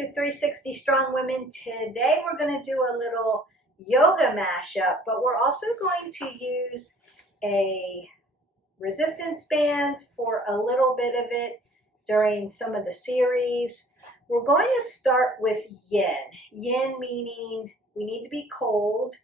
to 360 Strong Women. Today we're going to do a little yoga mashup, but we're also going to use a resistance band for a little bit of it during some of the series. We're going to start with yin. Yin meaning we need to be cold.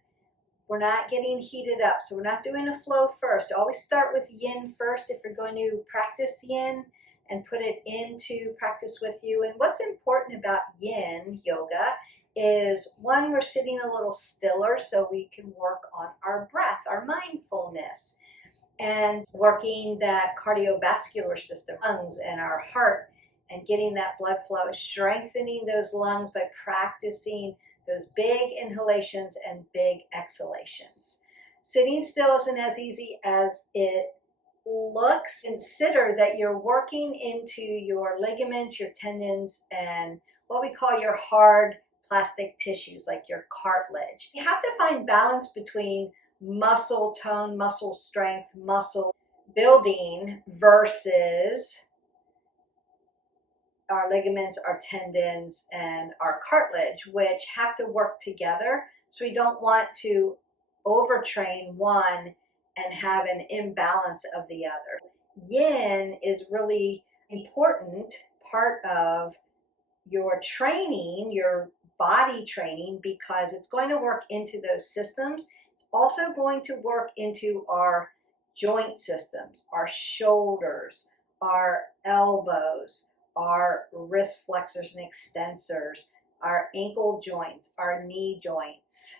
We're not getting heated up, so we're not doing a flow first. Always start with yin first if you're going to practice yin and put it into practice with you. And what's important about yin yoga is, one, we're sitting a little stiller so we can work on our breath, our mindfulness, and working that cardiovascular system, lungs and our heart, and getting that blood flow, strengthening those lungs by practicing those big inhalations and big exhalations. Sitting still isn't as easy as it looks. Consider that you're working into your ligaments, your tendons, and what we call your hard plastic tissues, like your cartilage. You have to find balance between muscle tone, muscle strength, muscle building versus our ligaments, our tendons, and our cartilage, which have to work together. So we don't want to overtrain one and have an imbalance of the other. Yin is really important part of your training, your body training, because it's going to work into those systems. It's also going to work into our joint systems, our shoulders, our elbows, our wrist flexors and extensors, our ankle joints, our knee joints,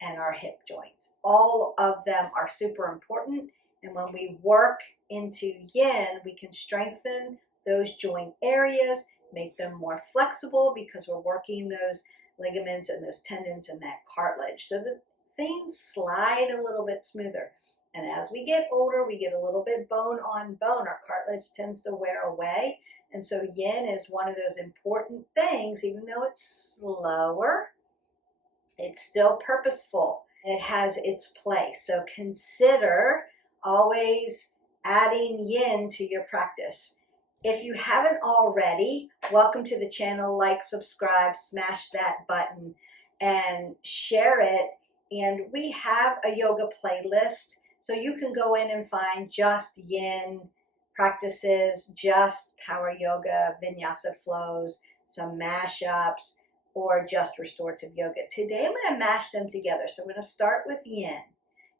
and our hip joints. All of them are super important. And when we work into yin, we can strengthen those joint areas, make them more flexible because we're working those ligaments and those tendons and that cartilage so that things slide a little bit smoother. And as we get older, we get a little bit bone on bone. Our cartilage tends to wear away. And so yin is one of those important things. Even though it's slower, it's still purposeful. It has its place. So consider always adding yin to your practice. If you haven't already, welcome to the channel. Like, subscribe, smash that button, and share it. And we have a yoga playlist, so you can go in and find just yin practices, just power yoga, vinyasa flows, some mashups, or just restorative yoga. Today I'm going to mash them together. So I'm going to start with yin.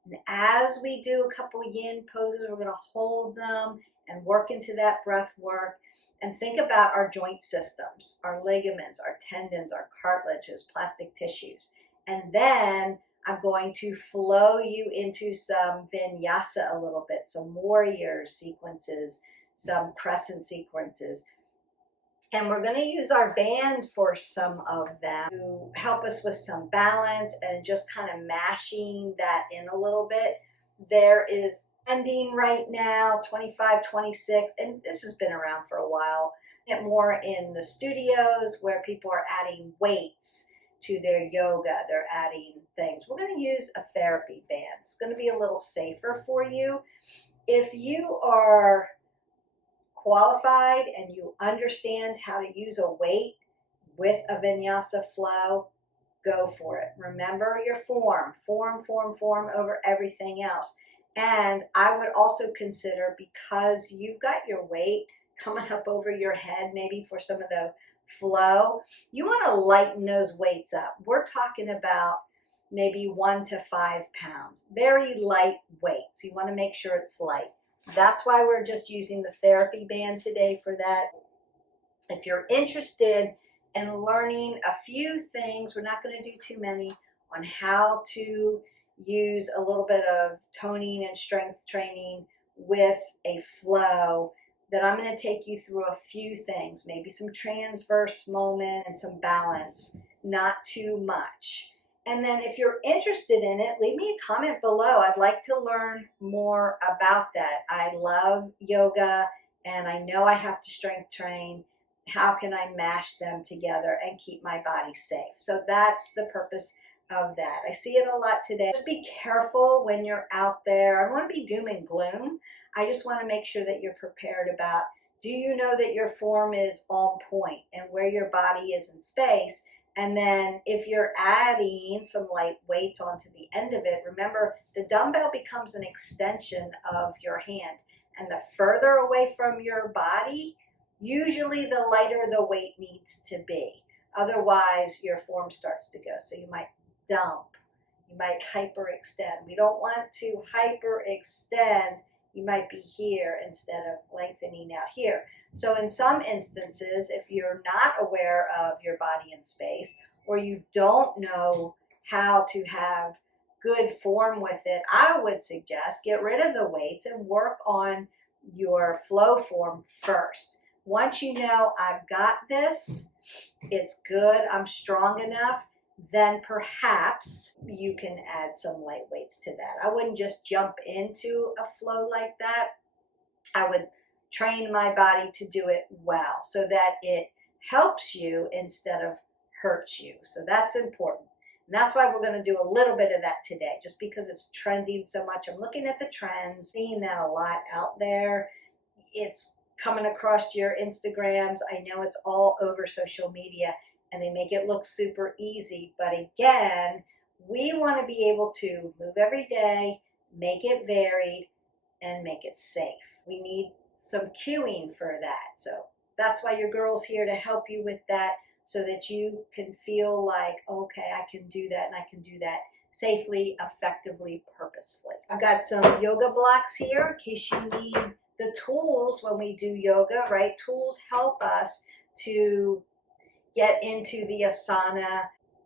And as we do a couple yin poses, we're going to hold them and work into that breath work. And think about our joint systems, our ligaments, our tendons, our cartilages, plastic tissues. And then I'm going to flow you into some vinyasa a little bit, some warrior sequences, some crescent sequences. And we're going to use our band for some of them to help us with some balance and just kind of mashing that in a little bit. There is ending right now, 25, 26, and this has been around for a while. Get more in the studios where people are adding weights to their yoga. They're adding things. We're going to use a therapy band. It's going to be a little safer for you. If you are qualified and you understand how to use a weight with a vinyasa flow, go for it. Remember your form over everything else. And I would also consider, because you've got your weight coming up over your head, maybe for some of the flow, you want to lighten those weights up. We're talking about maybe 1 to 5 pounds, very light weights. You want to make sure it's light. That's why we're just using the therapy band today for that. If you're interested in learning a few things, we're not going to do too many, on how to use a little bit of toning and strength training with a flow, then I'm going to take you through a few things, maybe some transverse movement and some balance, not too much. And then if you're interested in it, leave me a comment below. I'd like to learn more about that. I love yoga and I know I have to strength train. How can I mash them together and keep my body safe? So that's the purpose of that. I see it a lot today. Just be careful when you're out there. I don't want to be doom and gloom. I just want to make sure that you're prepared about Do you know that your form is on point and where your body is in space? And then if you're adding some light weights onto the end of it, remember the dumbbell becomes an extension of your hand. And the further away from your body, usually the lighter the weight needs to be. Otherwise, your form starts to go. So you might dump, you might hyperextend. We don't want to hyperextend. You might be here instead of lengthening out here. So in some instances, if you're not aware of your body in space, or you don't know how to have good form with it, I would suggest get rid of the weights and work on your flow form first. Once you know, I've got this, it's good, I'm strong enough, then perhaps you can add some light weights to that. I wouldn't just jump into a flow like that. I would train my body to do it well so that it helps you instead of hurts you. So that's important. And that's why we're going to do a little bit of that today, just because it's trending so much. I'm looking at the trends, seeing that a lot out there. It's coming across your Instagrams. I know it's all over social media and they make it look super easy. But again, we want to be able to move every day, make it varied, and make it safe. We need some cueing for that. So that's why your girl's here to help you with that, so that you can feel like, okay, I can do that and I can do that safely, effectively, purposefully. I've got some yoga blocks here in case you need the tools when we do yoga, right? Tools help us to get into the asana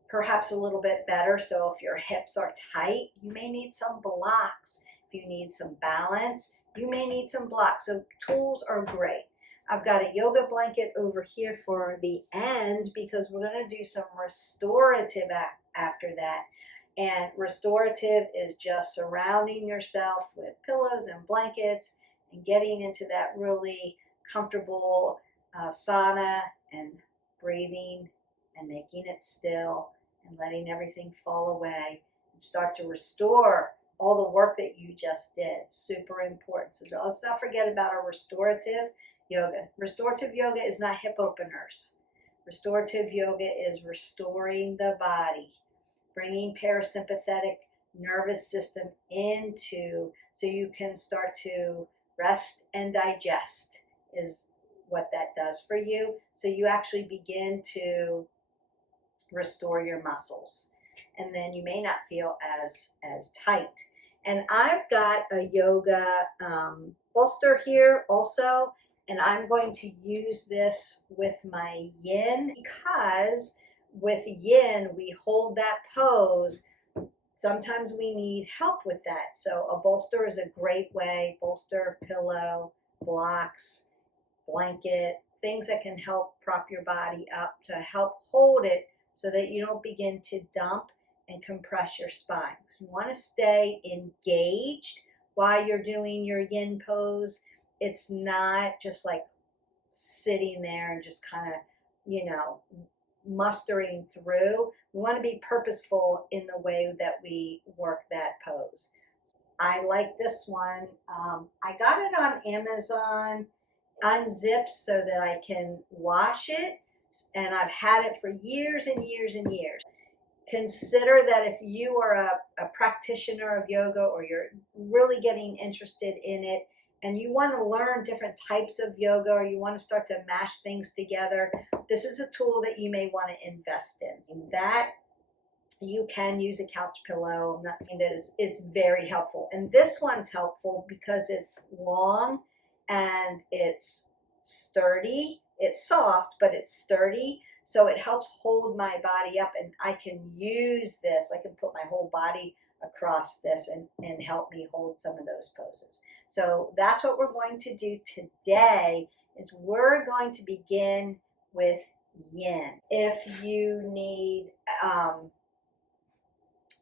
perhaps a little bit better. So if your hips are tight, you may need some blocks. If you need some balance, you may need some blocks. So tools are great. I've got a yoga blanket over here for the end because we're going to do some restorative after that. And restorative is just surrounding yourself with pillows and blankets and getting into that really comfortable sauna and breathing and making it still and letting everything fall away and start to restore all the work that you just did. Super important. So let's not forget about our restorative yoga. Restorative yoga is not hip openers. Restorative yoga is restoring the body, bringing parasympathetic nervous system into so you can start to rest and digest is what that does for you. So you actually begin to restore your muscles, and then you may not feel as tight. And I've got a yoga bolster here also, and I'm going to use this with my yin because with yin we hold that pose. Sometimes we need help with that. So a bolster is a great way. Bolster, pillow, blocks, blanket, things that can help prop your body up to help hold it so that you don't begin to dump and compress your spine. You want to stay engaged while you're doing your yin pose. It's not just like sitting there and just kind of, mustering through. We want to be purposeful in the way that we work that pose. I like this one. I got it on Amazon, unzipped so that I can wash it, and I've had it for years and years and years. Consider that if you are a practitioner of yoga or you're really getting interested in it and you want to learn different types of yoga or you want to start to mash things together, this is a tool that you may want to invest in. That you can use a couch pillow. I'm not saying that it's very helpful. And this one's helpful because it's long and it's sturdy. It's soft, but it's sturdy. So it helps hold my body up, and I can use this. I can put my whole body across this and help me hold some of those poses. So that's what we're going to do today is we're going to begin with yin. If you need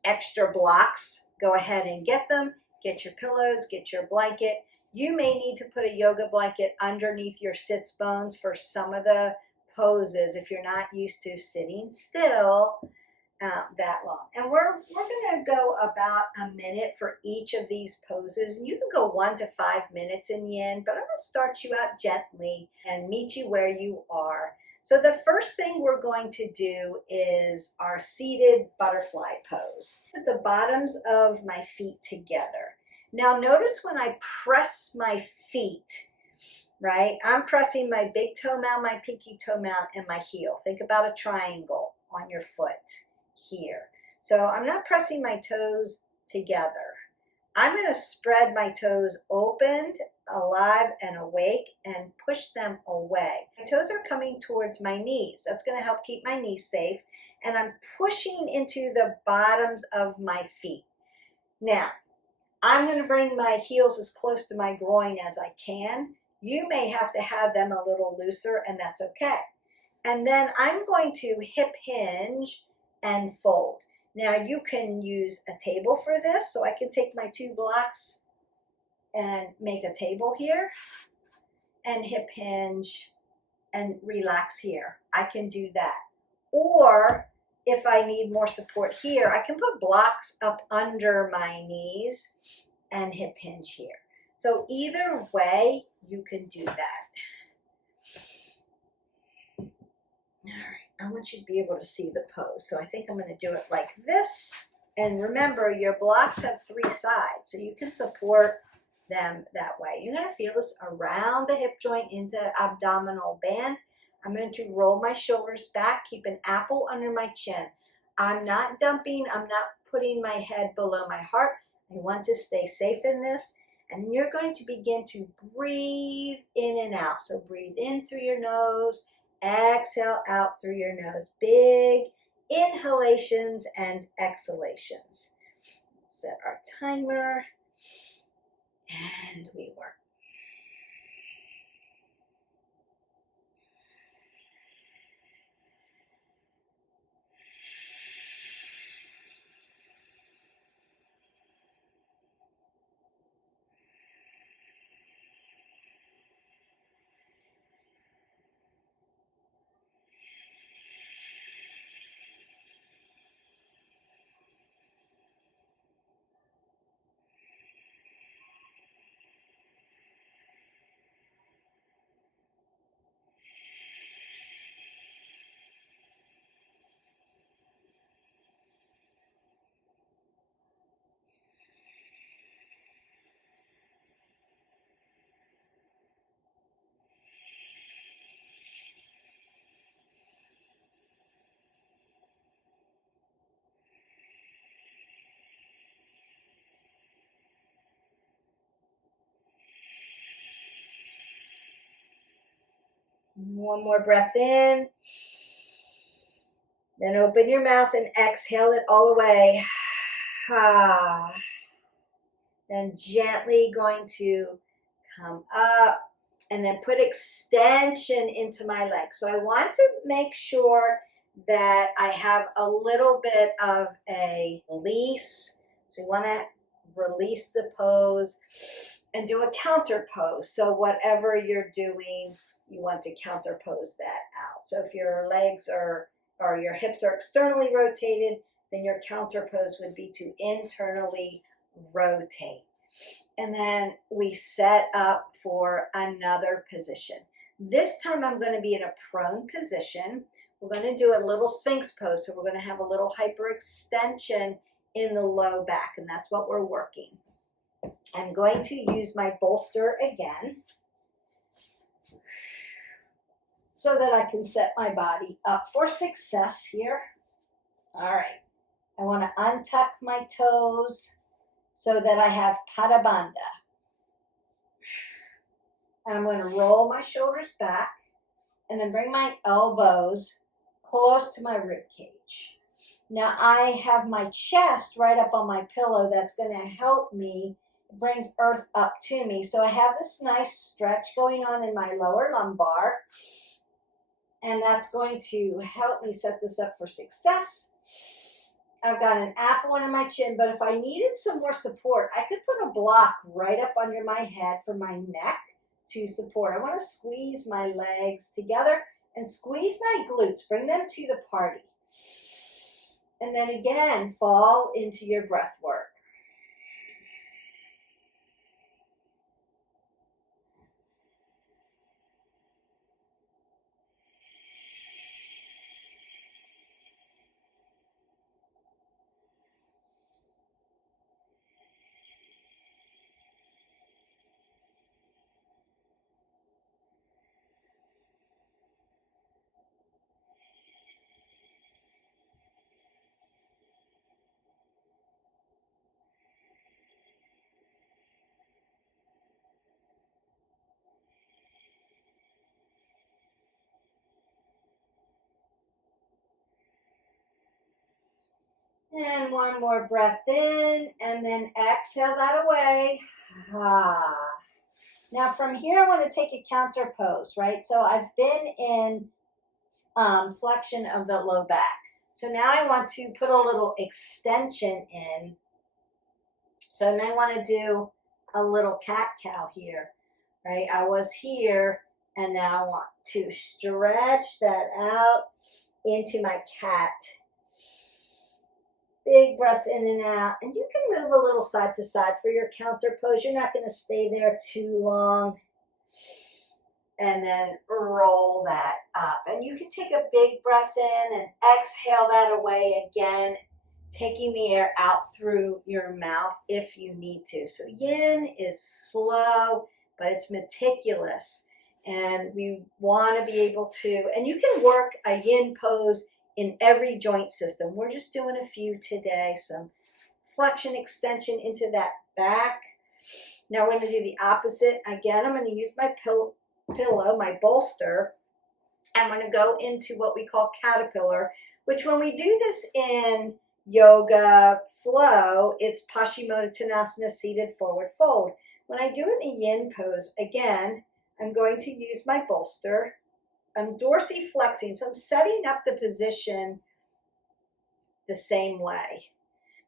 extra blocks, go ahead and get them. Get your pillows, get your blanket. You may need to put a yoga blanket underneath your sits bones for some of the poses if you're not used to sitting still. that long. And we're going to go about a minute for each of these poses. And you can go 1 to 5 minutes in the end, but I'm going to start you out gently and meet you where you are. So the first thing we're going to do is our seated butterfly pose. Put the bottoms of my feet together. Now notice when I press my feet, right? I'm pressing my big toe mount, my pinky toe mount, and my heel. Think about a triangle on your foot here. So I'm not pressing my toes together. I'm going to spread my toes opened, alive, and awake and push them away. My toes are coming towards my knees. That's going to help keep my knees safe. And I'm pushing into the bottoms of my feet. Now, I'm going to bring my heels as close to my groin as I can. You may have to have them a little looser, and that's okay. And then I'm going to hip hinge and fold. Now you can use a table for this, so I can take my 2 blocks and make a table here and hip hinge and relax here. I can do that. Or if I need more support here, I can put blocks up under my knees and hip hinge here. So either way, you can do that. All right, I want you to be able to see the pose. So I think I'm going to do it like this. And remember, your blocks have 3 sides, so you can support them that way. You're going to feel this around the hip joint into the abdominal band. I'm going to roll my shoulders back, keep an apple under my chin. I'm not dumping, I'm not putting my head below my heart. I want to stay safe in this. And then you're going to begin to breathe in and out. So breathe in through your nose, exhale out through your nose. Big inhalations and exhalations. Set our timer and we work. One more breath in. Then open your mouth and exhale it all away. Then gently going to come up and then put extension into my legs. So I want to make sure that I have a little bit of a release. So you want to release the pose and do a counter pose. So whatever you're doing, you want to counter pose that out. So if your legs or your hips are externally rotated, then your counter pose would be to internally rotate. And then we set up for another position. This time I'm going to be in a prone position. We're going to do a little Sphinx pose. So we're going to have a little hyperextension in the low back, and that's what we're working. I'm going to use my bolster again so that I can set my body up for success here. All right. I want to untuck my toes so that I have Pada Bandha. I'm going to roll my shoulders back and then bring my elbows close to my rib cage. Now I have my chest right up on my pillow. That's going to help me. It brings earth up to me. So I have this nice stretch going on in my lower lumbar. And that's going to help me set this up for success. I've got an apple under my chin, but if I needed some more support, I could put a block right up under my head for my neck to support. I want to squeeze my legs together and squeeze my glutes. Bring them to the party. And then again, fall into your breath work. And one more breath in, and then exhale that away. Ah. Now from here, I want to take a counter pose, right? So I've been in flexion of the low back. So now I want to put a little extension in. So I may want to do a little cat-cow here, right? I was here, and now I want to stretch that out into my cat. Big breaths in and out. And you can move a little side to side for your counter pose. You're not going to stay there too long. And then roll that up. And you can take a big breath in and exhale that away again, taking the air out through your mouth if you need to. So yin is slow, but it's meticulous. And we want to be able to, and you can work a yin pose in every joint system. We're just doing a few today. Some flexion, extension into that back. Now we're going to do the opposite. Again, I'm going to use my pillow, my bolster. I'm going to go into what we call caterpillar, which when we do this in yoga flow, it's Paschimottanasana, seated forward fold. When I do it in a yin pose, again, I'm going to use my bolster. I'm dorsiflexing, so I'm setting up the position the same way.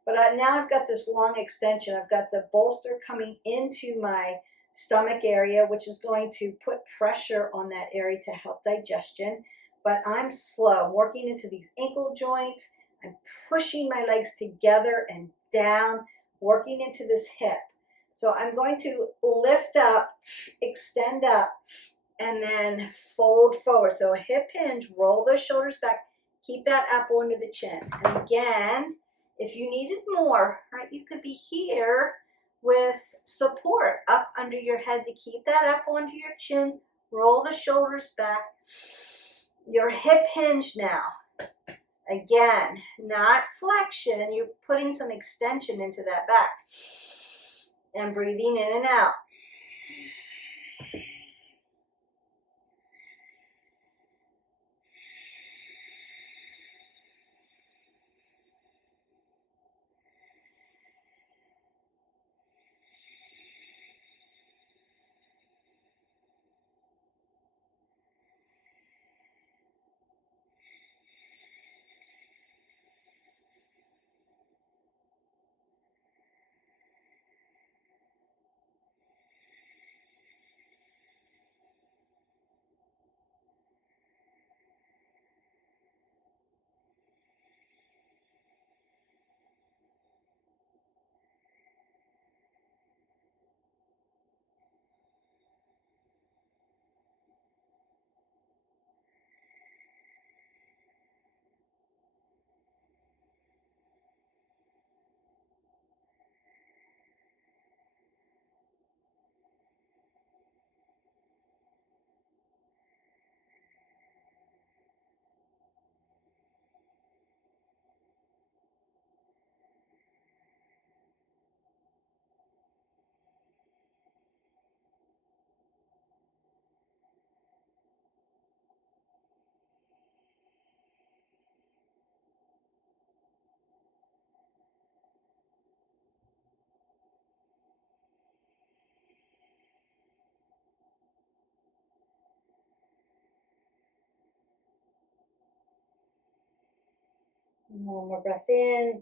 But now I've got this long extension. I've got the bolster coming into my stomach area, which is going to put pressure on that area to help digestion. But I'm slow. I'm working into these ankle joints. I'm pushing my legs together and down, working into this hip. So I'm going to lift up, extend up, and then fold forward. So a hip hinge, roll those shoulders back, keep that apple under the chin. And again, if you needed more, right, you could be here with support up under your head to keep that apple under your chin, roll the shoulders back. Your hip hinge now. Again, not flexion, you're putting some extension into that back. And breathing in and out. One more breath in.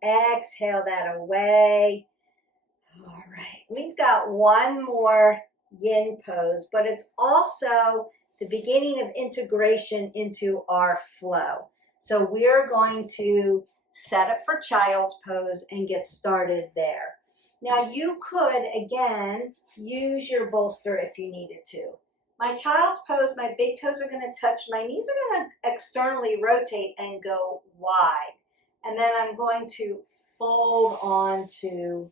Exhale that away. All right, we've got one more yin pose, but it's also the beginning of integration into our flow. So we're going to set up for child's pose and get started there. Now you could, again, use your bolster if you needed to. My child's pose, my big toes are going to touch, my knees are going to externally rotate and go wide. And then I'm going to fold onto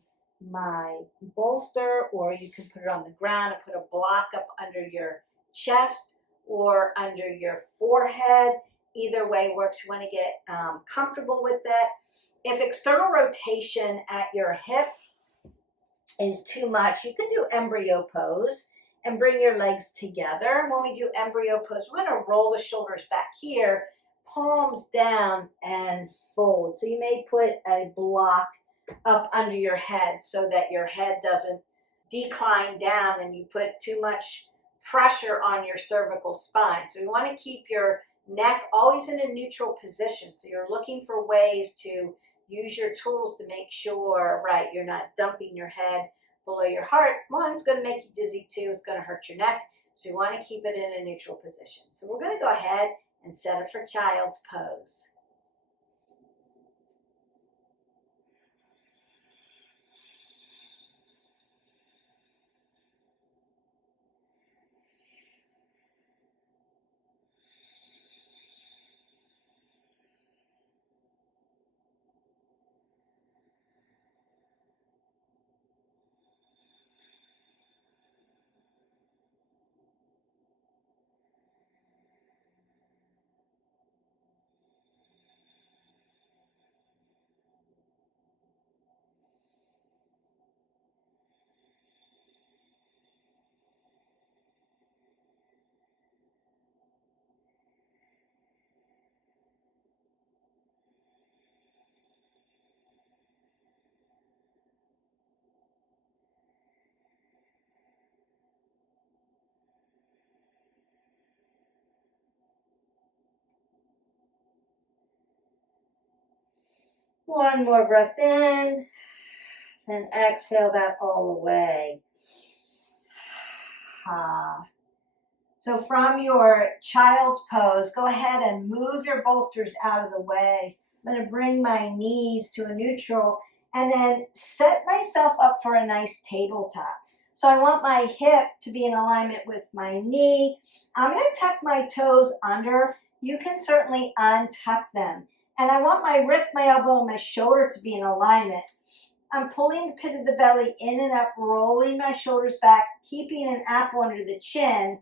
my bolster, or you can put it on the ground and put a block up under your chest or under your forehead. Either way works. You want to get comfortable with that. If external rotation at your hip is too much, you can do embryo pose and bring your legs together. When we do embryo pose, we're going to roll the shoulders back here, palms down, and fold. So you may put a block up under your head so that your head doesn't decline down and you put too much pressure on your cervical spine. So you want to keep your neck always in a neutral position. So you're looking for ways to use your tools to make sure, right, you're not dumping your head below your heart. One, it's going to make you dizzy. Two, it's going to hurt your neck. So you want to keep it in a neutral position. So we're going to go ahead and set up for child's pose. One more breath in, and exhale that all away. So from your child's pose, go ahead and move your bolsters out of the way. I'm going to bring my knees to a neutral and then set myself up for a nice tabletop. So I want my hip to be in alignment with my knee. I'm going to tuck my toes under. You can certainly untuck them. And I want my wrist, my elbow, and my shoulder to be in alignment. I'm pulling the pit of the belly in and up, rolling my shoulders back, keeping an apple under the chin,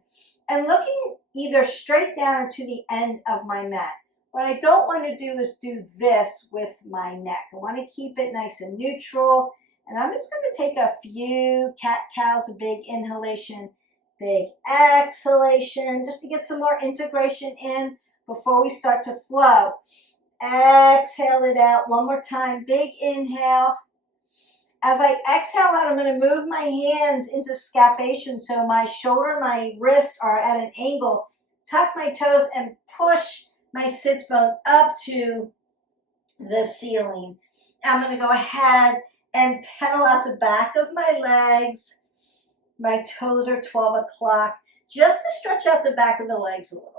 and looking either straight down or to the end of my mat. What I don't want to do is do this with my neck. I want to keep it nice and neutral. And I'm just going to take a few cat-cows, a big inhalation, big exhalation, just to get some more integration in before we start to flow. Exhale it out. One more time. Big inhale. As I exhale out, I'm going to move my hands into scapation so my shoulder and my wrist are at an angle. Tuck my toes and push my sits bone up to the ceiling. I'm going to go ahead and pedal out the back of my legs. My toes are 12 o'clock, just to stretch out the back of the legs a little bit.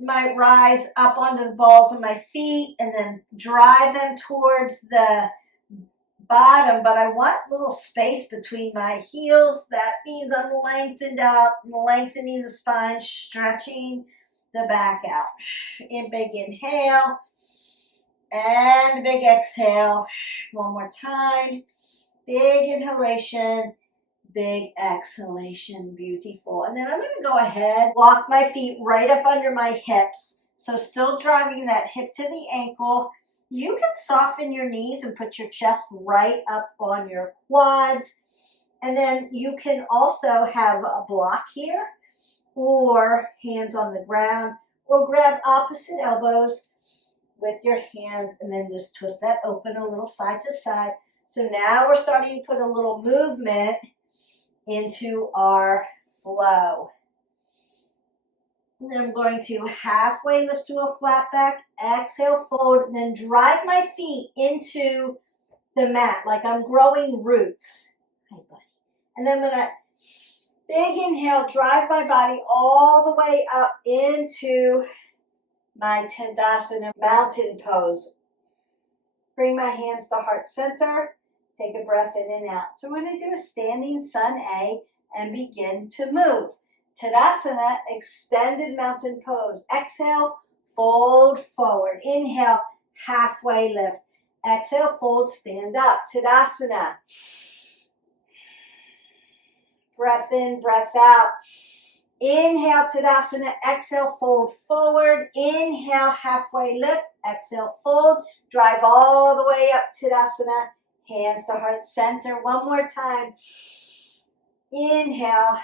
Might rise up onto the balls of my feet and then drive them towards the bottom, but I want a little space between my heels. That means I'm lengthened out, lengthening the spine, stretching the back out. In big inhale and big exhale. One more time. Big inhalation. Big exhalation, beautiful. And then I'm going to go ahead, walk my feet right up under my hips. So still driving that hip to the ankle. You can soften your knees and put your chest right up on your quads. And then you can also have a block here or hands on the ground, or grab opposite elbows with your hands and then just twist that open a little side to side. So now we're starting to put a little movement into our flow. And then I'm going to halfway lift to a flat back, exhale, fold, and then drive my feet into the mat like I'm growing roots. Hi, buddy. And then I'm going to Big inhale, drive my body all the way up into my Tadasana mountain pose. Bring my hands to heart center. Take a breath in and out. So we're going to do a standing sun A and begin to move. Tadasana, extended mountain pose. Exhale, fold forward. Inhale, halfway lift. Exhale, fold, stand up. Tadasana. Breath in, breath out. Inhale, Tadasana. Exhale, fold forward. Inhale, halfway lift. Exhale, fold. Drive all the way up, Tadasana. Hands to heart center. One more time. Inhale,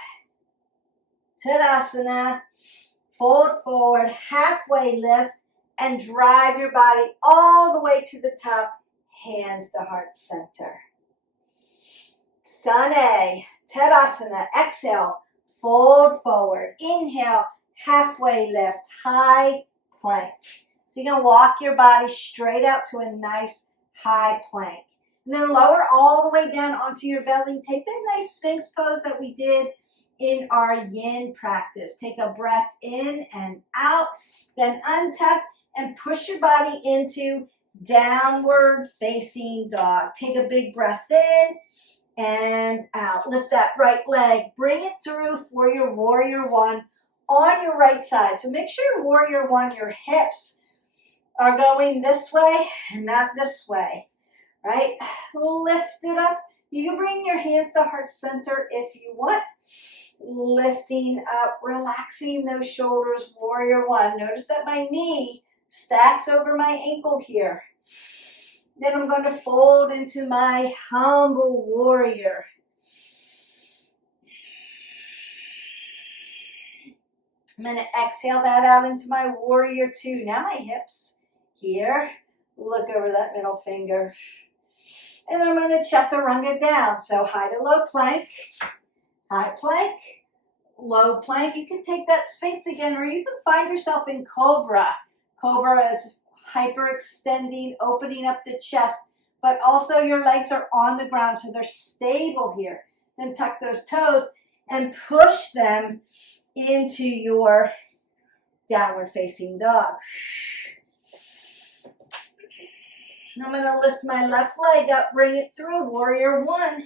Tadasana. Fold forward, halfway lift, and drive your body all the way to the top. Hands to heart center. Sun A, Tadasana. Exhale, fold forward. Inhale, halfway lift, high plank. So you're going to walk your body straight out to a nice high plank. And then lower all the way down onto your belly. Take that nice Sphinx pose that we did in our yin practice. Take a breath in and out, then untuck and push your body into downward facing dog. Take a big breath in and out. Lift that right leg. Bring it through for your warrior one on your right side. So make sure warrior one, your hips are going this way and not this way, right? Lift it up. You can bring your hands to heart center if you want. Lifting up, relaxing those shoulders, warrior one. Notice that my knee stacks over my ankle here. Then I'm going to fold into my humble warrior. I'm going to exhale that out into my warrior two. Now my hips here. Look over that middle finger. And I'm going to chaturanga down. So high to low plank, high plank, low plank. You can take that Sphinx again, or you can find yourself in Cobra. Cobra is hyperextending, opening up the chest, but also your legs are on the ground, so they're stable here. Then tuck those toes and push them into your downward facing dog. I'm going to lift my left leg up, bring it through, warrior one.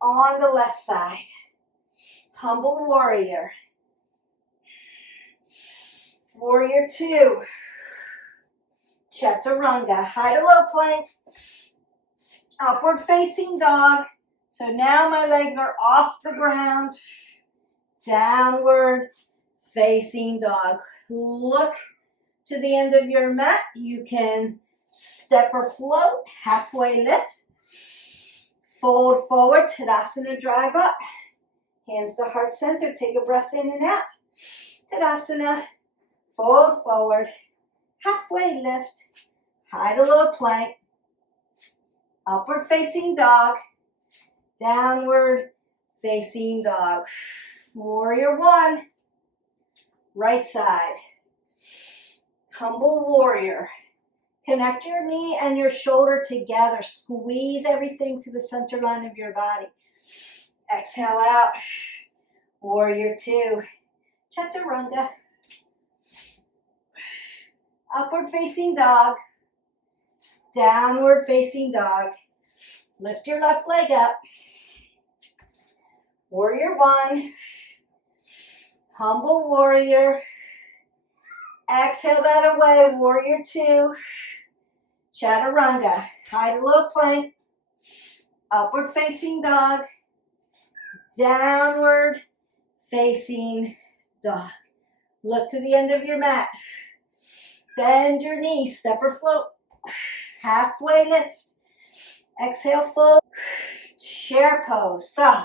On the left side, humble warrior. Warrior two, chaturanga, high to low plank, upward facing dog. So now my legs are off the ground, downward facing dog. Look to the end of your mat. You can step or float, halfway lift. Fold forward, Tadasana, drive up. Hands to heart center, take a breath in and out. Tadasana, fold forward, halfway lift, high to low plank, upward facing dog, downward facing dog. Warrior one, right side. Humble warrior. Connect your knee and your shoulder together. Squeeze everything to the center line of your body. Exhale out. Warrior two. Chaturanga. Upward facing dog. Downward facing dog. Lift your left leg up. Warrior one. Humble warrior. Exhale that away. Warrior two. Chaturanga, high to low plank, upward facing dog, downward facing dog. Look to the end of your mat. Bend your knees, step or float. Halfway lift. Exhale, fold. Chair pose. So,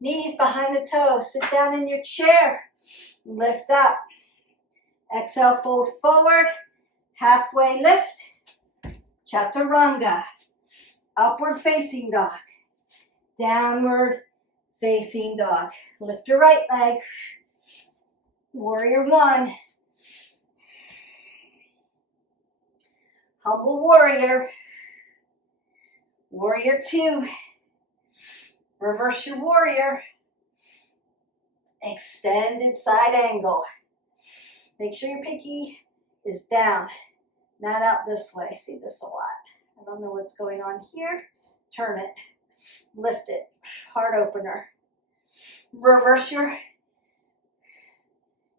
knees behind the toes. Sit down in your chair. Lift up. Exhale, fold forward. Halfway lift. Chaturanga, upward facing dog, downward facing dog. Lift your right leg. Warrior one. Humble warrior. Warrior two. Reverse your warrior. Extended side angle. Make sure your pinky is down, not out this way. I see this a lot. I don't know what's going on here. Turn it, lift it, heart opener. Reverse your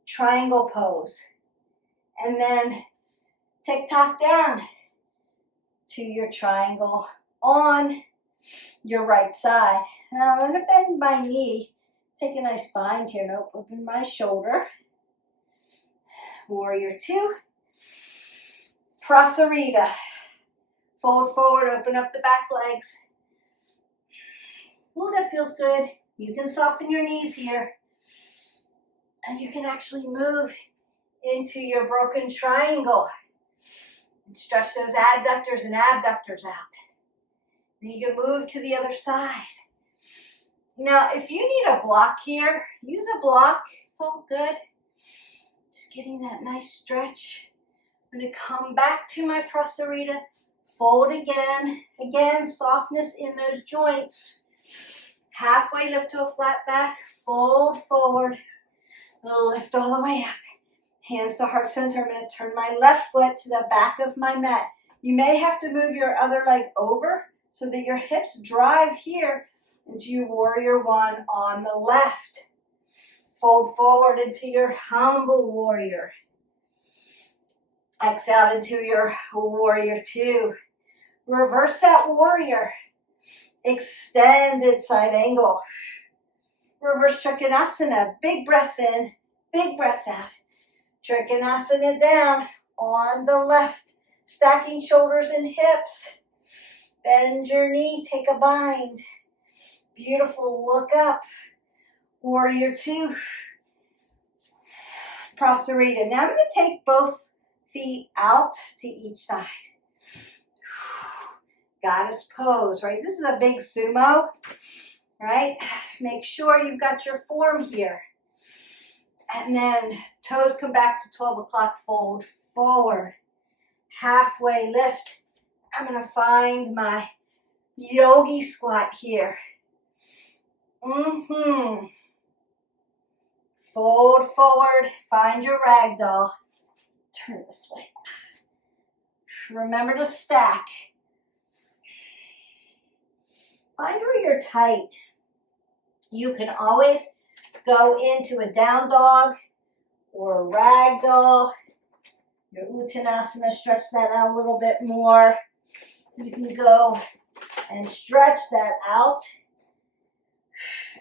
triangle pose. And then tick-tock down to your triangle on your right side. Now I'm going to bend my knee, take a nice bind here, and open my shoulder. Warrior two. Prasarita. Fold forward, open up the back legs. Oh, that feels good. You can soften your knees here. And you can actually move into your broken triangle. And stretch those adductors and abductors out. Then you can move to the other side. Now, if you need a block here, use a block. It's all good. Just getting that nice stretch. I'm going to come back to my Prasarita. Fold again. Again, softness in those joints. Halfway lift to a flat back. Fold forward. Lift all the way up. Hands to heart center. I'm going to turn my left foot to the back of my mat. You may have to move your other leg over so that your hips drive here into your warrior one on the left. Fold forward into your humble warrior. Exhale into your warrior two. Reverse that warrior. Extended side angle. Reverse Trikonasana. Big breath in, big breath out. Trikonasana down on the left. Stacking shoulders and hips. Bend your knee, take a bind. Beautiful, look up. Warrior two. Prasarita. Now I'm going to take both feet out to each side. Goddess pose, right? This is a big sumo, right? Make sure you've got your form here. And then toes come back to 12 o'clock, fold forward. Halfway lift. I'm going to find my yogi squat here. Fold forward, find your ragdoll. Turn it this way. Remember to stack. Find where you're tight. You can always go into a down dog or a ragdoll. Your Uttanasana, stretch that out a little bit more. You can go and stretch that out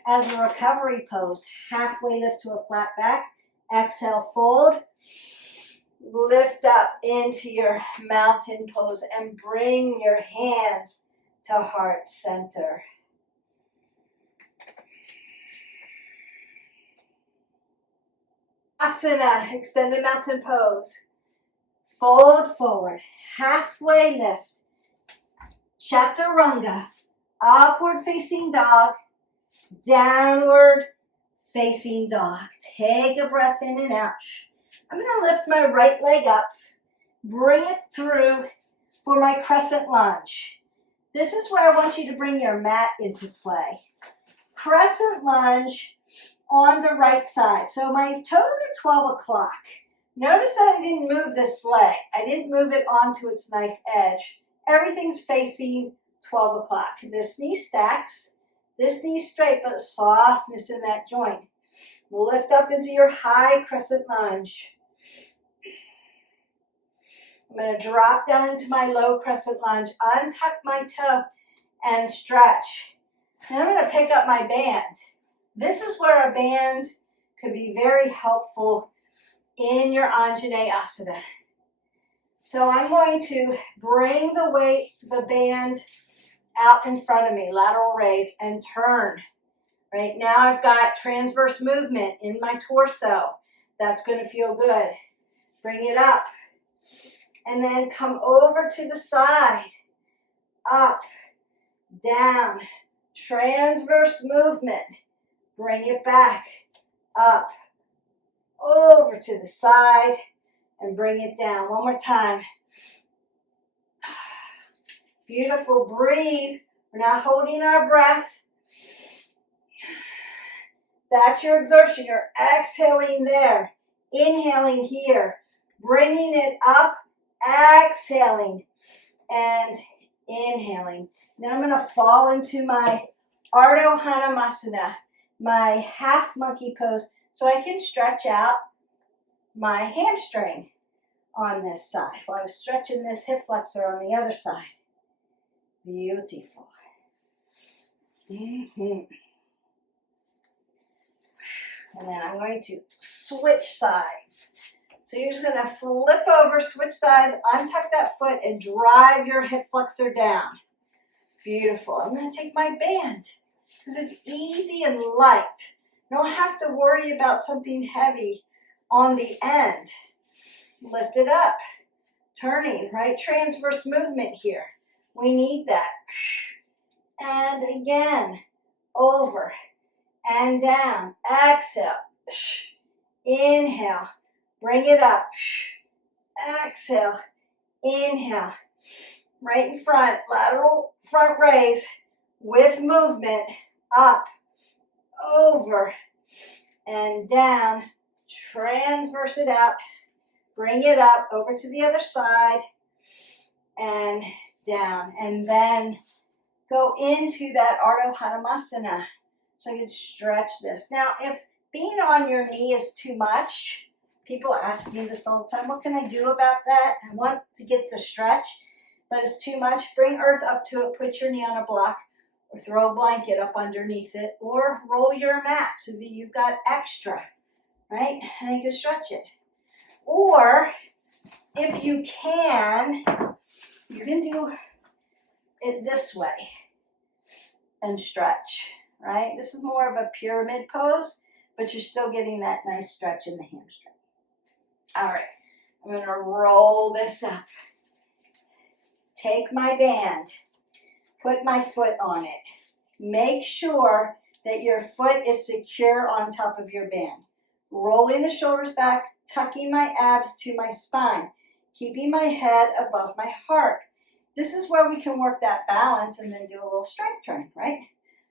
as a recovery pose. Halfway lift to a flat back. Exhale, fold. Lift up into your mountain pose and bring your hands to heart center. Asana, extended mountain pose. Fold forward, halfway lift. Chaturanga, upward facing dog, downward facing dog. Take a breath in and out. I'm going to lift my right leg up, bring it through for my crescent lunge. This is where I want you to bring your mat into play. Crescent lunge on the right side. So my toes are 12 o'clock. Notice that I didn't move this leg. I didn't move it onto its knife edge. Everything's facing 12 o'clock. This knee stacks, this knee straight, but softness in that joint. We'll lift up into your high crescent lunge. I'm going to drop down into my low crescent lunge, untuck my toe, and stretch. Then I'm going to pick up my band. This is where a band could be very helpful in your Anjaneyasana. So I'm going to bring the weight, the band out in front of me, lateral raise, and turn. Right now I've got transverse movement in my torso. That's going to feel good. Bring it up. And then come over to the side. Up, down, transverse movement. Bring it back, up, over to the side, and bring it down. One more time. Beautiful, breathe. We're not holding our breath. That's your exertion. You're exhaling there, inhaling here, bringing it up, exhaling, and inhaling. Then I'm going to fall into my Ardha Hanumasana, my half monkey pose, so I can stretch out my hamstring on this side while I'm stretching this hip flexor on the other side. Beautiful. And then I'm going to switch sides. So you're just going to flip over, switch sides, untuck that foot, and drive your hip flexor down. Beautiful. I'm going to take my band because it's easy and light. You don't have to worry about something heavy on the end. Lift it up. Turning, right? Transverse movement here. We need that. And again, over and down. Exhale. Inhale. Bring it up. Exhale. Inhale. Right in front. Lateral front raise with movement. Up. Over. And down. Transverse it out. Bring it up. Over to the other side. And down. And then go into that Ardha Hanumasana. So you can stretch this. Now, if being on your knee is too much, people ask me this all the time, what can I do about that? I want to get the stretch, but it's too much. Bring earth up to it, put your knee on a block, or throw a blanket up underneath it, or roll your mat so that you've got extra, right? And you can stretch it. Or, if you can do it this way and stretch, right? This is more of a pyramid pose, but you're still getting that nice stretch in the hamstring. All right, I'm going to roll this up. Take my band, put my foot on it. Make sure that your foot is secure on top of your band. Rolling the shoulders back, tucking my abs to my spine, keeping my head above my heart. This is where we can work that balance and then do a little strength turn, right?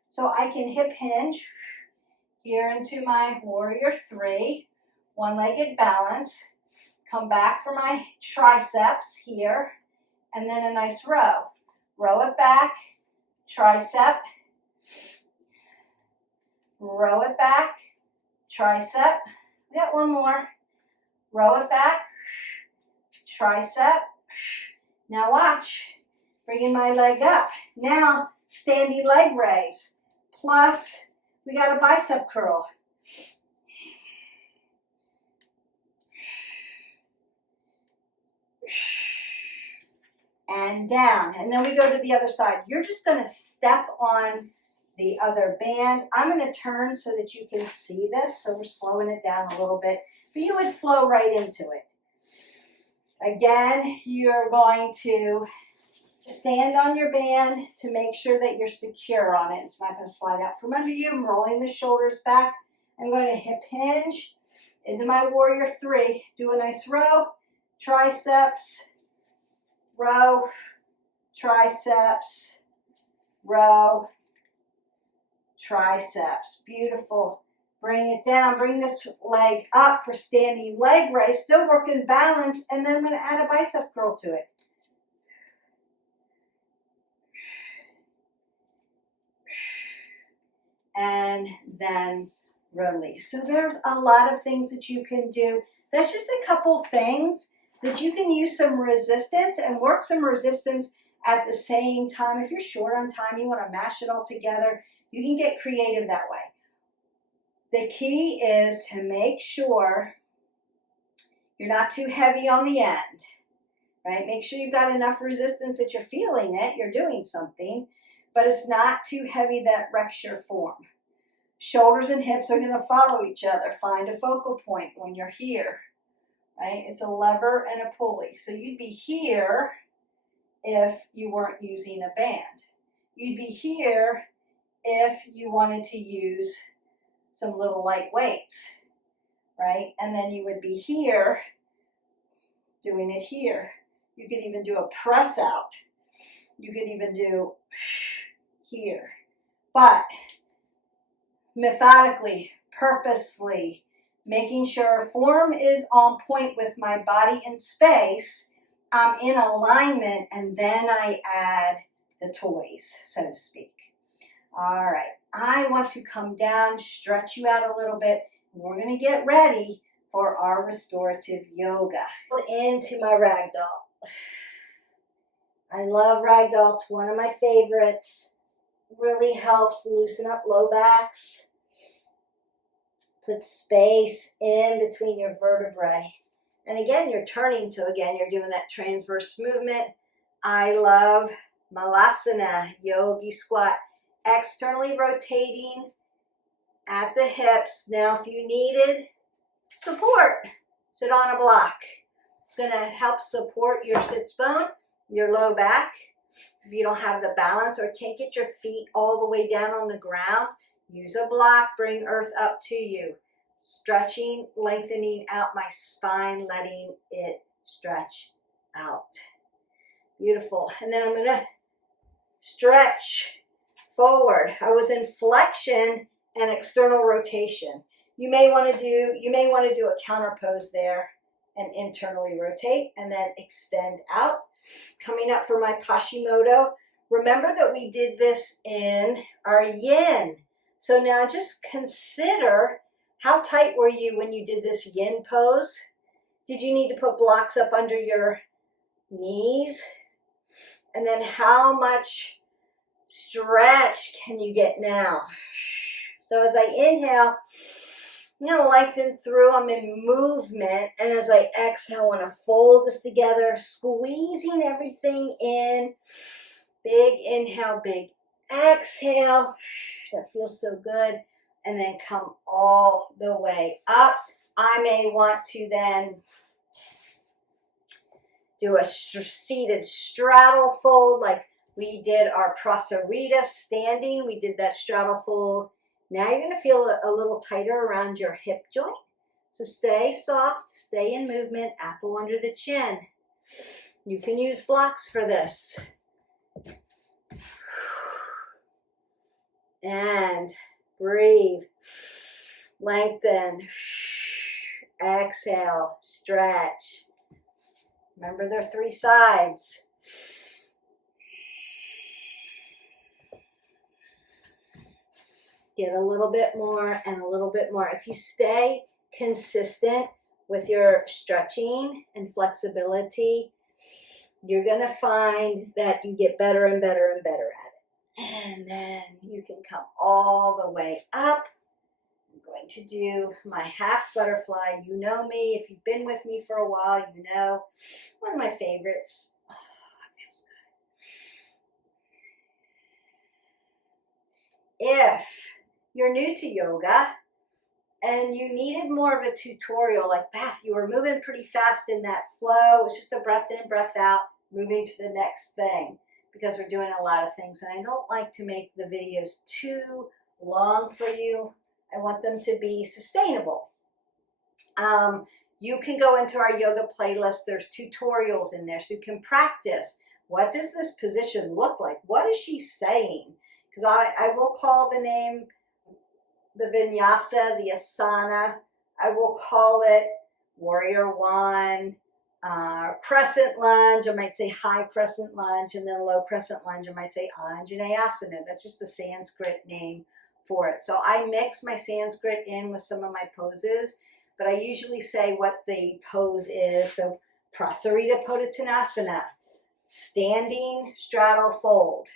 So I can hip hinge here into my warrior three, one-legged balance, come back for my triceps here, and then a nice row. Row it back, tricep, row it back, tricep. We got one more. Row it back, tricep. Now watch, bringing my leg up. Now, standing leg raise. Plus, we got a bicep curl. And down. And then we go to the other side. You're just going to step on the other band. I'm going to turn so that you can see this. So we're slowing it down a little bit. But you would flow right into it. Again, you're going to stand on your band to make sure that you're secure on it. It's not going to slide out from under you. I'm rolling the shoulders back. I'm going to hip hinge into my warrior three. Do a nice row, triceps, row, triceps, row, triceps. Beautiful. Bring it down. Bring this leg up for standing leg raise. Still working balance. And then I'm going to add a bicep curl to it. And then release. So there's a lot of things that you can do. That's just a couple things that you can use some resistance and work some resistance at the same time. If you're short on time, you want to mash it all together, you can get creative that way. The key is to make sure you're not too heavy on the end, right? Make sure you've got enough resistance that you're feeling it, you're doing something, but it's not too heavy that wrecks your form. Shoulders and hips are going to follow each other. Find a focal point when you're here, right? It's a lever and a pulley. So you'd be here if you weren't using a band. You'd be here if you wanted to use some little light weights, right? And then you would be here doing it here. You could even do a press out. You could even do here. But methodically, purposely, making sure form is on point with my body and space. I'm in alignment, and then I add the toys, so to speak. All right, I want to come down, stretch you out a little bit. We're going to get ready for our restorative yoga. Into my ragdoll. I love ragdoll. It's one of my favorites. Really helps loosen up low backs. Put space in between your vertebrae. And again, you're turning, so again, you're doing that transverse movement. I love Malasana, yogi squat. Externally rotating at the hips. Now, if you needed support, sit on a block. It's going to help support your sits bone, your low back. If you don't have the balance or can't get your feet all the way down on the ground, use a block, bring earth up to you. Stretching, lengthening out my spine, letting it stretch out. Beautiful. And then I'm going to stretch forward. I was in flexion and external rotation. You may want to do a counter pose there and internally rotate and then extend out. Coming up for my Paschimotto. Remember that we did this in our yin. So now just consider, how tight were you when you did this yin pose? Did you need to put blocks up under your knees? And then how much stretch can you get now? So as I inhale, I'm going to lengthen through. I'm in movement. And as I exhale, I want to fold this together, squeezing everything in. Big inhale, big exhale. That feels so good. And then come all the way up. I may want to then do a seated straddle fold like we did our Prasarita standing. We did that straddle fold. Now you're going to feel a little tighter around your hip joint. So stay soft, stay in movement, apple under the chin. You can use blocks for this. And breathe, lengthen, exhale, stretch. Remember, there are 3 sides. Get a little bit more and a little bit more. If you stay consistent with your stretching and flexibility, you're going to find that you get better and better and better at it. And then you can come all the way up. I'm going to do my half butterfly. You know me. If you've been with me for a while, you know. One of my favorites. Oh, it feels good. If you're new to yoga and you needed more of a tutorial, like Beth, you were moving pretty fast in that flow. It's just a breath in, breath out, moving to the next thing, because we're doing a lot of things. And I don't like to make the videos too long for you. I want them to be sustainable. You can go into our yoga playlist. There's tutorials in there so you can practice. What does this position look like? What is she saying? Because I will call the name the Vinyasa, the Asana. I will call it Warrior One, Crescent Lunge. I might say High Crescent Lunge, and then Low Crescent Lunge. I might say Anjaneyasana. That's just the Sanskrit name for it. So I mix my Sanskrit in with some of my poses, but I usually say what the pose is. So Prasarita Padottanasana, standing straddle fold.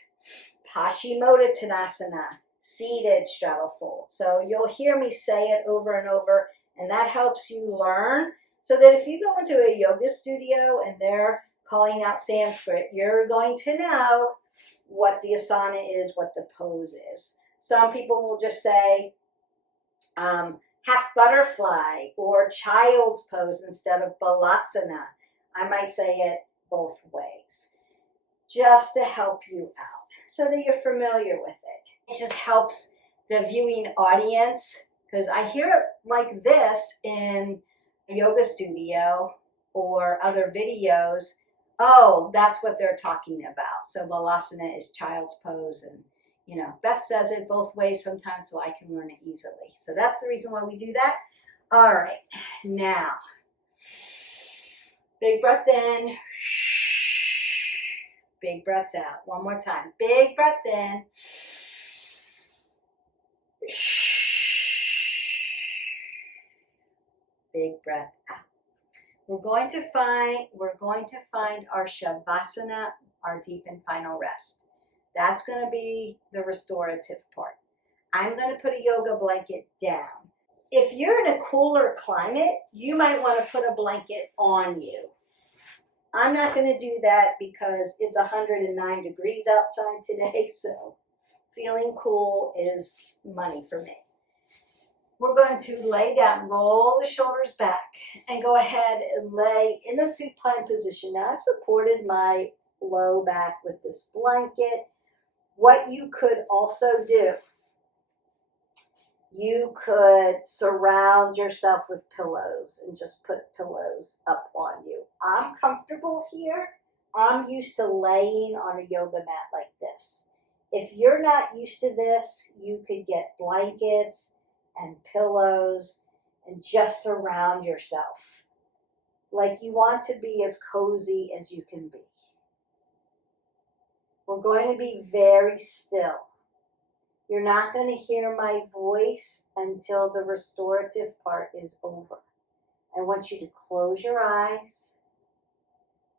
Paschimottanasana, seated straddle fold. So you'll hear me say it over and over, and that helps you learn, so that if you go into a yoga studio and they're calling out Sanskrit, you're going to know what the asana is, what the pose is. Some people will just say half butterfly or child's pose instead of balasana. I might say it both ways, just to help you out so that you're familiar with it. It just helps the viewing audience, because I hear it like this in a yoga studio or other videos. Oh, that's what they're talking about. So balasana is child's pose, and You know, Beth says it both ways sometimes so I can learn it easily. So that's the reason why we do that. All right, now, big breath in, big breath out. One more time. Big breath in. Big breath out. We're going to find our Shavasana, our deep and final rest. That's going to be the restorative part. I'm going to put a yoga blanket down. If you're in a cooler climate, you might want to put a blanket on you. I'm not going to do that because it's 109 degrees outside today, so feeling cool is money for me. We're going to lay down, roll the shoulders back, and go ahead and lay in a supine position. Now, I've supported my low back with this blanket. What you could also do, you could surround yourself with pillows and just put pillows up on you. I'm comfortable here. I'm used to laying on a yoga mat like this. If you're not used to this, you could get blankets and pillows and just surround yourself. Like you want to be as cozy as you can be. We're going to be very still. You're not going to hear my voice until the restorative part is over. I want you to close your eyes,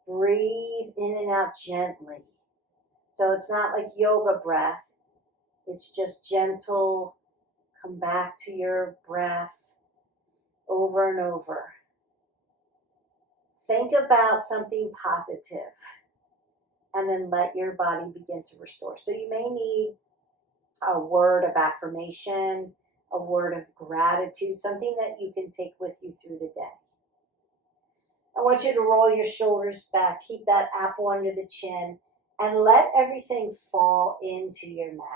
breathe in and out gently. So it's not like yoga breath. It's just gentle. Come back to your breath over and over. Think about something positive and then let your body begin to restore. So you may need a word of affirmation, a word of gratitude, something that you can take with you through the day. I want you to roll your shoulders back, keep that apple under the chin, and let everything fall into your mat.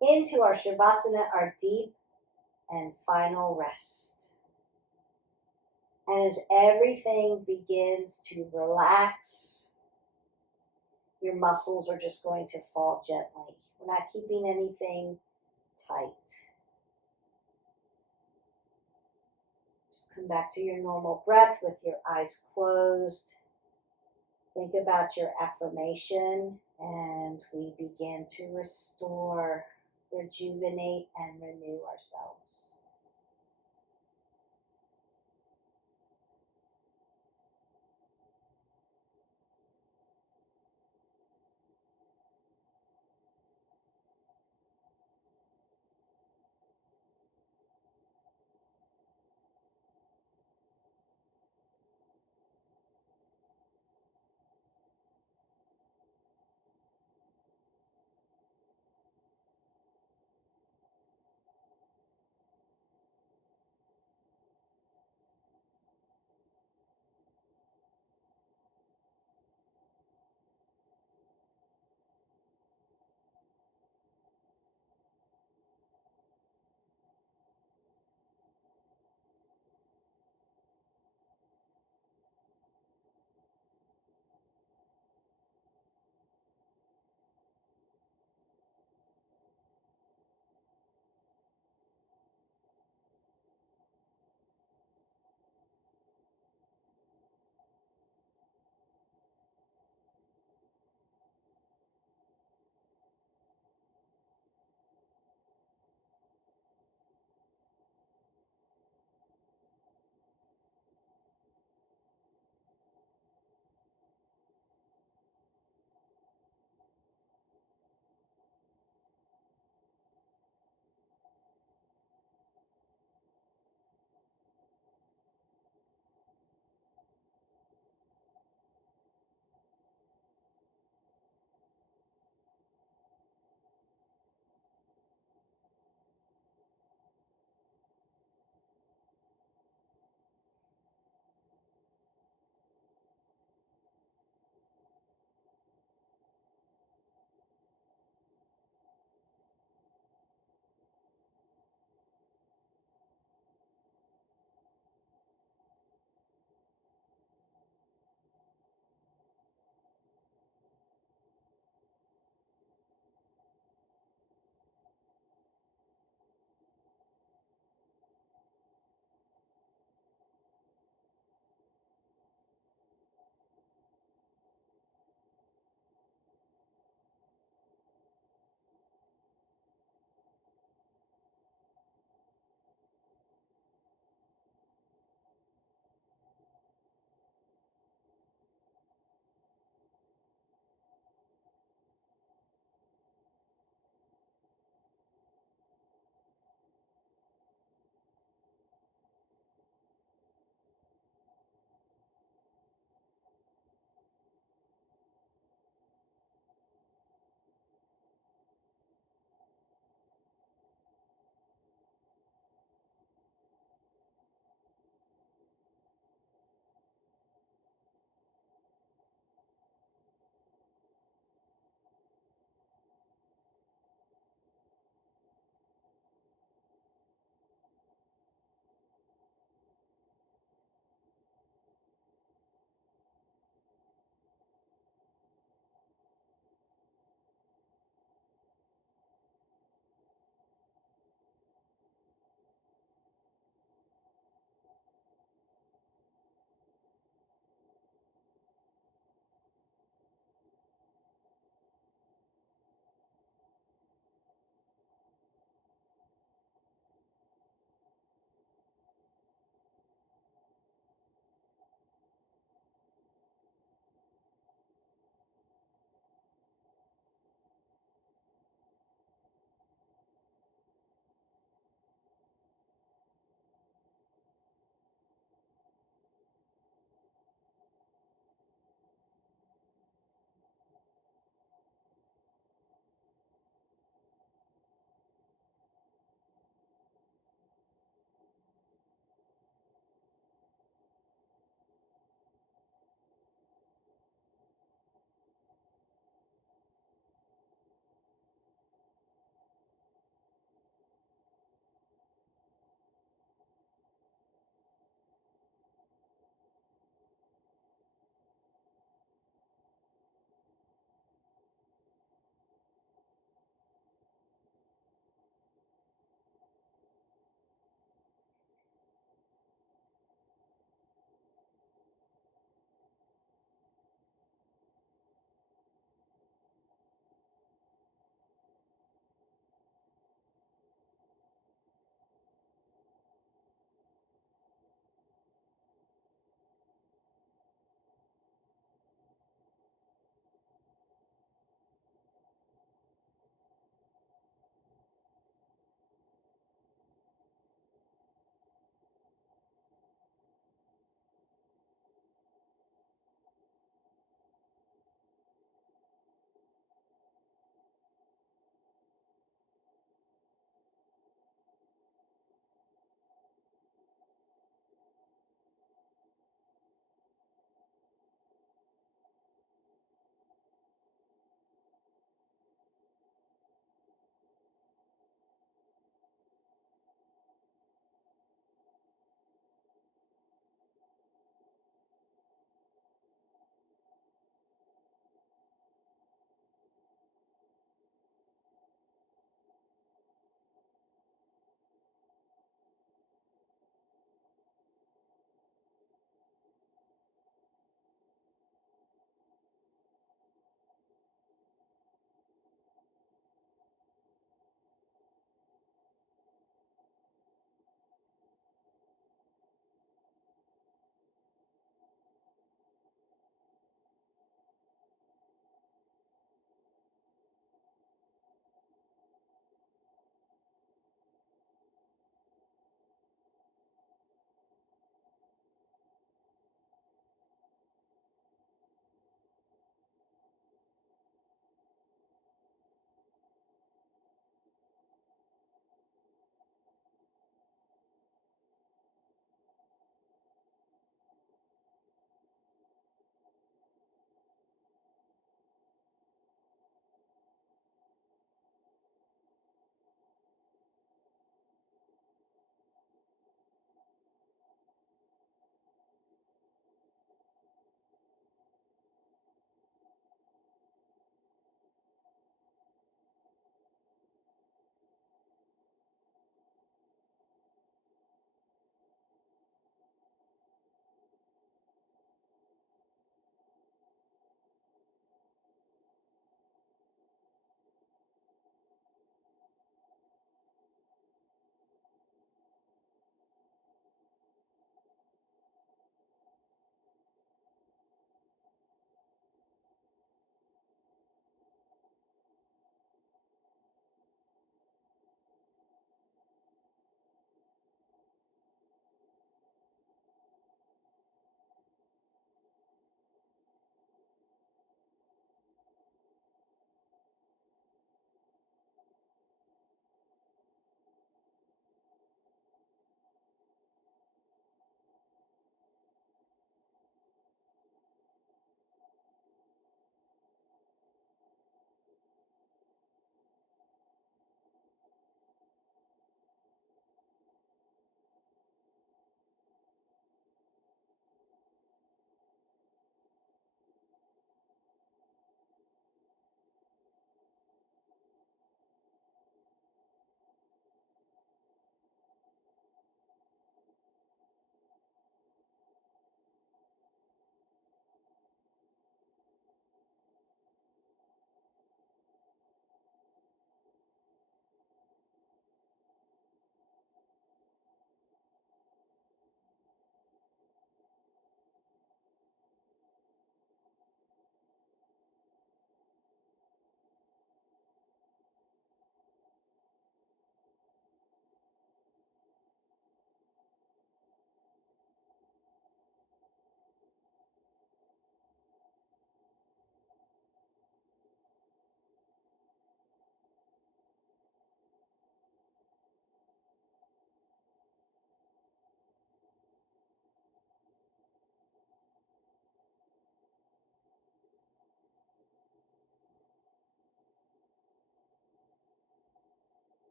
Into our Shavasana, our deep and final rest. And as everything begins to relax, your muscles are just going to fall gently. We're not keeping anything tight. Just come back to your normal breath with your eyes closed. Think about your affirmation, and we begin to restore, rejuvenate, and renew ourselves.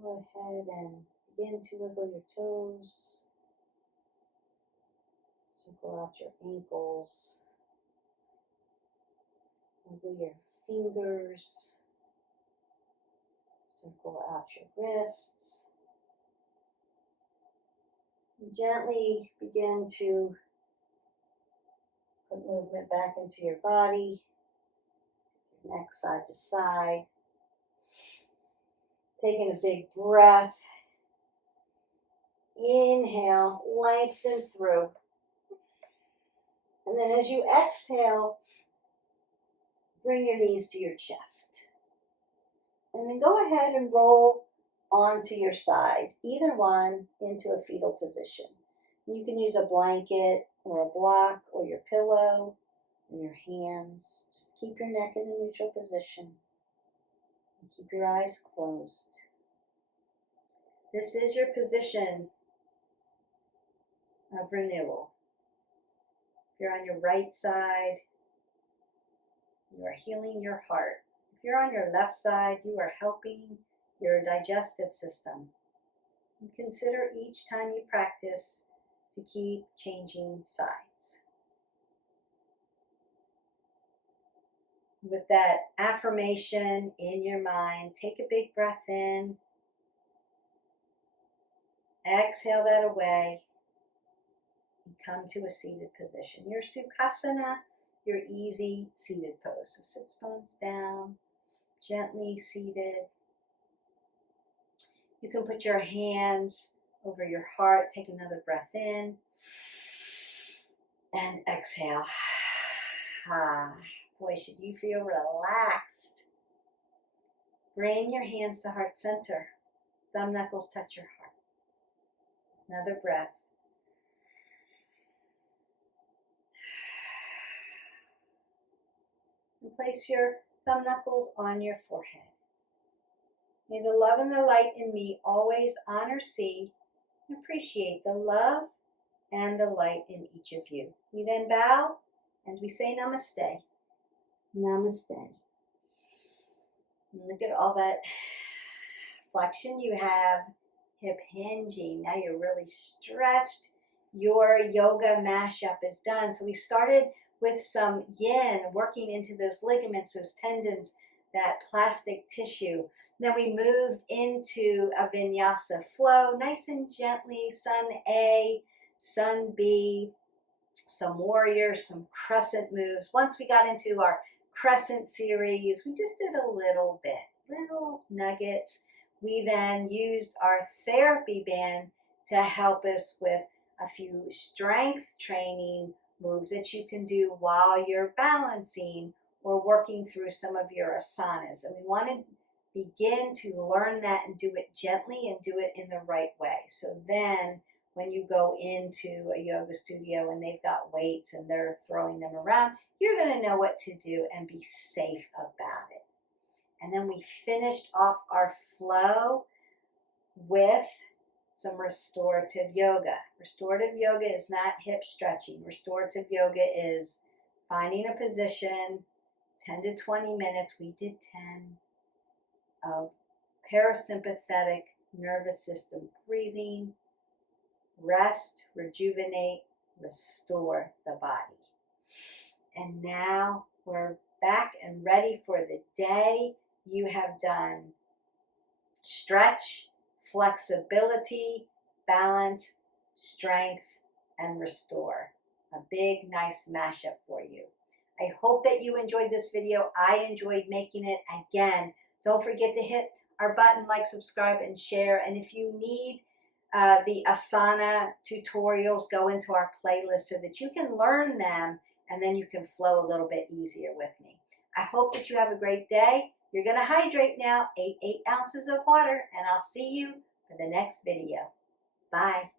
Go ahead and begin to wiggle your toes. Circle out your ankles. Wiggle your fingers. Circle out your wrists. And gently begin to put movement back into your body. Your neck side to side. Taking a big breath. Inhale, lengthen through. And then as you exhale, bring your knees to your chest. And then go ahead and roll onto your side, either one, into a fetal position. And you can use a blanket or a block or your pillow or your hands. Just keep your neck in a neutral position. And keep your eyes closed. This is your position of renewal. If you're on your right side, you are healing your heart. If you're on your left side, you are helping your digestive system. And consider each time you practice to keep changing sides. With that affirmation in your mind, take a big breath in. Exhale that away. And come to a seated position. Your Sukhasana, your easy seated pose. So sit bones down, gently seated. You can put your hands over your heart. Take another breath in. And exhale. Boy, should you feel relaxed. Bring your hands to heart center. Thumb knuckles touch your heart. Another breath. And place your thumb knuckles on your forehead. May the love and the light in me always honor, see, and appreciate the love and the light in each of you. We then bow and we say namaste. Namaste. And look at all that flexion you have. Hip hinging. Now you're really stretched. Your yoga mashup is done. So we started with some yin, working into those ligaments, those tendons, that plastic tissue. Then we moved into a vinyasa flow, nice and gently, sun A, sun B, some warrior, some crescent moves. Once we got into our crescent series, we just did a little bit, little nuggets. We then used our therapy band to help us with a few strength training moves that you can do while you're balancing or working through some of your asanas. And we want to begin to learn that and do it gently and do it in the right way. So then when you go into a yoga studio and they've got weights and they're throwing them around, you're going to know what to do and be safe about it. And then we finished off our flow with some restorative yoga. Restorative yoga is not hip stretching. Restorative yoga is finding a position, 10 to 20 minutes. We did 10 of parasympathetic nervous system breathing, rest, rejuvenate, restore the body. And now we're back and ready for the day. You have done stretch, flexibility, balance, strength, and restore. A big, nice mashup for you. I hope that you enjoyed this video. I enjoyed making it. Again, don't forget to hit our button, like, subscribe, and share. And if you need the asana tutorials, go into our playlist so that you can learn them and then you can flow a little bit easier with me. I hope that you have a great day. You're going to hydrate now, 8 ounces of water, and I'll see you for the next video. Bye.